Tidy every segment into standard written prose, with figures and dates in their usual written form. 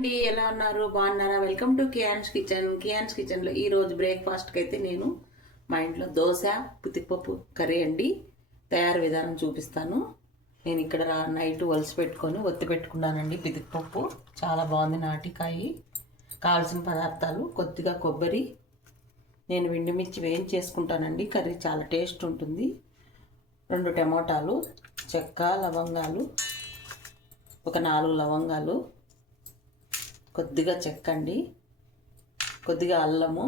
అండి, ఎలా ఉన్నారు? బాగున్నారా? Welcome to Kiyan's kitchen. Kiyan's కిచెన్లో ఈరోజు బ్రేక్ఫాస్ట్కి అయితే నేను మా ఇంట్లో దోశ పితికిపప్పు కర్రీ అండి తయారు విధానం చూపిస్తాను. నేను ఇక్కడ నైట్ ఒలిసి పెట్టుకొని ఒత్తి పెట్టుకున్నానండి. పితికిపప్పు చాలా బాగుంది, నాటికాయి. కావాల్సిన పదార్థాలు కొద్దిగా కొబ్బరి, నేను ఎండుమిర్చి వేయించేసుకుంటానండి. కర్రీ చాలా టేస్ట్ ఉంటుంది. 2 టమోటాలు, చెక్క లవంగాలు, ఒక 4 లవంగాలు, కొద్దిగా చెక్క అండి, కొద్దిగా అల్లము,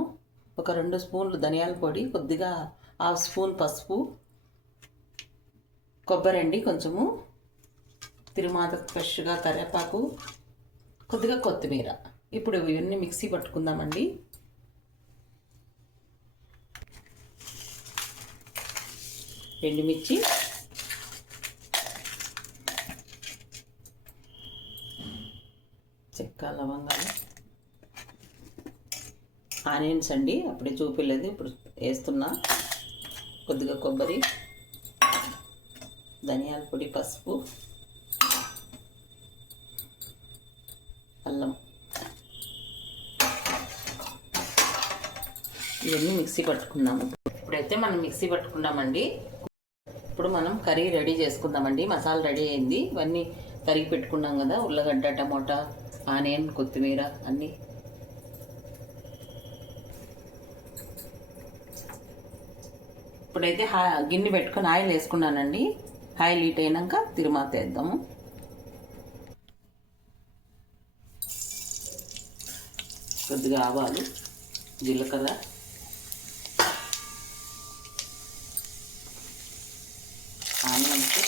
ఒక 2 స్పూన్లు ధనియాల పొడి, కొద్దిగా 1/2 స్పూన్ పసుపు, కొబ్బరి అండి కొంచెము, తిరుమాత ఫ్రెష్గా కరివేపాకు, కొద్దిగా కొత్తిమీర. ఇప్పుడు ఇవన్నీ మిక్సీ పట్టుకుందామండి. ఎండుమిర్చి, చెక్క లవంగాలు, ఆనియన్స్ అండి, అప్పుడే చూపిలేదు, ఇప్పుడు వేస్తున్నా. కొద్దిగా కొబ్బరి, ధనియాల పొడి, పసుపు, అల్లం, ఇవన్నీ మిక్సీ పట్టుకున్నాము. ఇప్పుడైతే మనం మిక్సీ పట్టుకున్నామండి. ఇప్పుడు మనం కర్రీ రెడీ చేసుకుందామండి. మసాలా రెడీ అయింది. ఇవన్నీ తరిగి పెట్టుకున్నాం కదా, ఉల్లగడ్డ, టమోటా, ఆనియన్, కొత్తిమీర అన్నీ. ఇప్పుడైతే గిన్నె పెట్టుకొని ఆయిల్ వేసుకున్నానండి. ఆయిల్ హీట్ అయినాక తిరుమాత వేద్దాము. కొద్దిగా ఆవాలు, జీలకర్ర, ఆనియన్స్,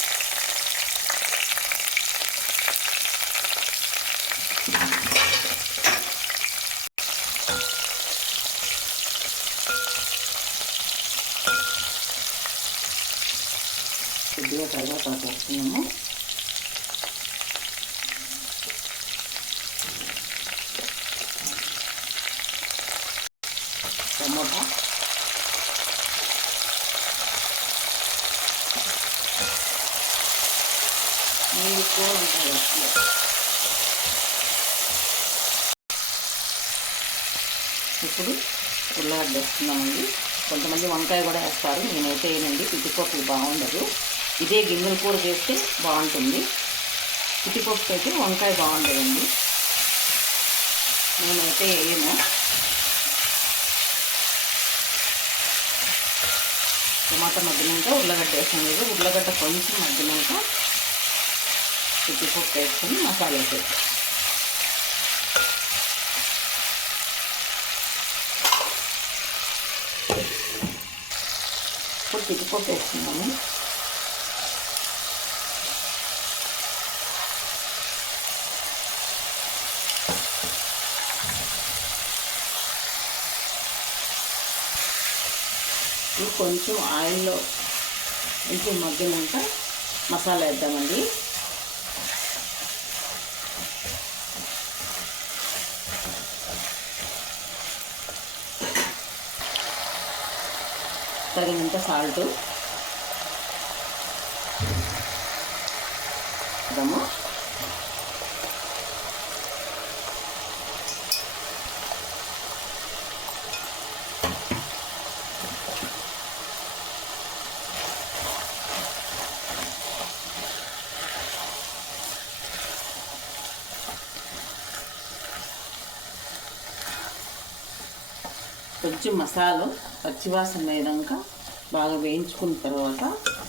కొద్దిగా కరివేపాకు వేస్తున్నాము. టమోటా, నీళ్ళు ఇప్పుడు ఉల్లిగడ్డ వేస్తున్నామండి. కొంతమంది వంకాయ కూడా వేస్తారు, నేనైతే వేయనండి. పితికిపప్పు బాగుండదు. ఇదే గింజల కూర చేస్తే బాగుంటుంది. పితికిపప్పు అయితే వంకాయ బాగుండదండి, నేనైతే వేయను. టమాటా మగ్గినాక ఉల్లగడ్డ వేసాను. ఉల్లగడ్డ కొంచెం మగ్గినాక పితికిపప్పు వేసుకొని మసాలా వేసేది. ఇప్పుడు పితికిపప్పు వేసుకున్నాము. ఇప్పుడు కొంచెం ఆయిల్లో కొంచెం మగ్గినాక మసాలా వేద్దామండి. తగినంత సాల్ట్ వేద్దాము. కొంచెం మసాలా పచ్చివాసన వేయడాక బాగా వేయించుకున్న తర్వాత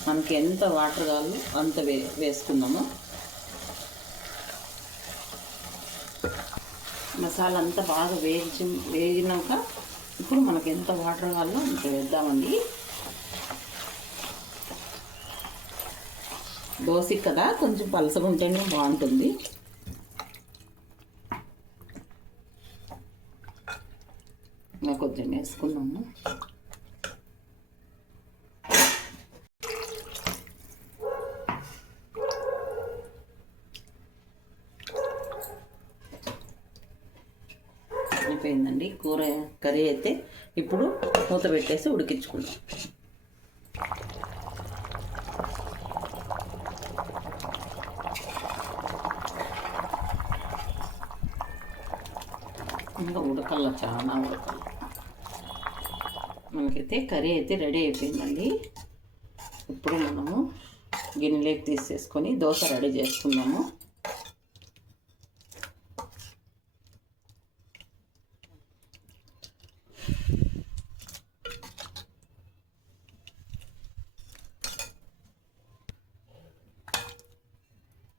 మనకి ఎంత వాటర్ కావాలో అంత వేసుకుందాము. మసాలా అంతా బాగా వేగినాక ఇప్పుడు మనకి ఎంత వాటర్ కావాలో అంత వేద్దామండి. దోశ కదా, కొంచెం పలసగా ఉంటేనే బాగుంటుంది. ఇంకా కొంచెం వేసుకున్నాము. అయిపోయిందండి కర్రీ అయితే. ఇప్పుడు మూత పెట్టేసి ఉడికించుకుందాం. ఇంకా ఉడకల్ల, చాలా ఉడకల్ల. మనకైతే కర్రీ అయితే రెడీ అయిపోయిందండి. ఇప్పుడు మనము గిన్నెలోకి తీసేసుకొని దోశ రెడీ చేసుకుందాము.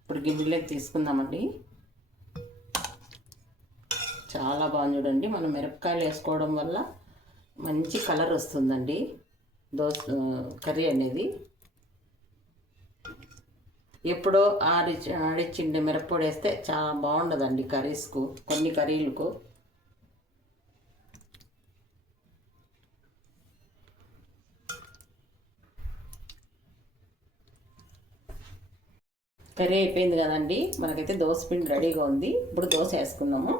ఇప్పుడు గిన్నెలోకి తీసుకుందామండి. చాలా బాగుంది చూడండి. మనం మిరపకాయలు వేసుకోవడం వల్ల మంచి కలర్ వస్తుందండి దోశ కర్రీ అనేది. ఎప్పుడో ఆడిచ్చిండే మిరప్పొడి వేస్తే చాలా బాగుండదండి కర్రీస్కు, కొన్ని కర్రీలకు. కర్రీ అయిపోయింది కదండి. మనకైతే దోశ పిండి రెడీగా ఉంది. ఇప్పుడు దోశ వేసుకుందాము.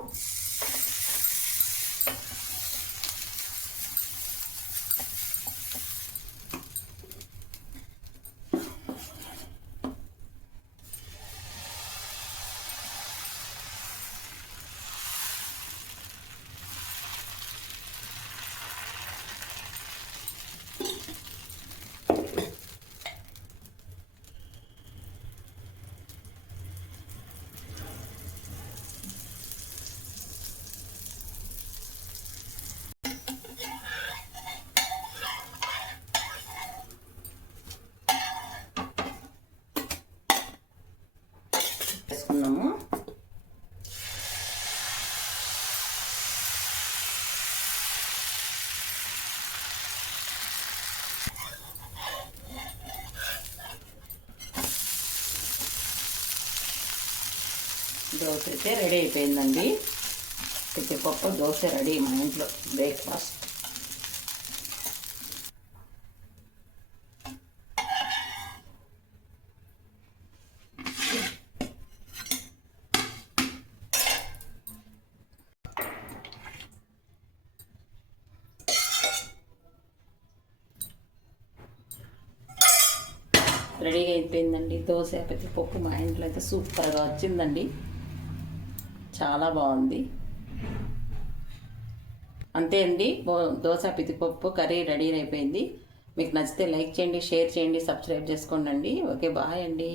వేసుకున్నాము. దోశ అయితే రెడీ అయిపోయిందండి. పితిపప్పు దోశ రెడీ మా ఇంట్లో బ్రేక్ఫాస్ట్. రెడీగా అయిపోయిందండి దోశ పితిపప్పు. మా ఇంట్లో అయితే సూపర్గా వచ్చిందండి, చాలా బాగుంది. అంతే అండి, దోశ పితిపప్పు కర్రీ రెడీ అయిపోయింది. మీకు నచ్చితే లైక్ చేయండి, షేర్ చేయండి, సబ్స్క్రైబ్ చేసుకోండి. ఓకే, బాయ్ అండి.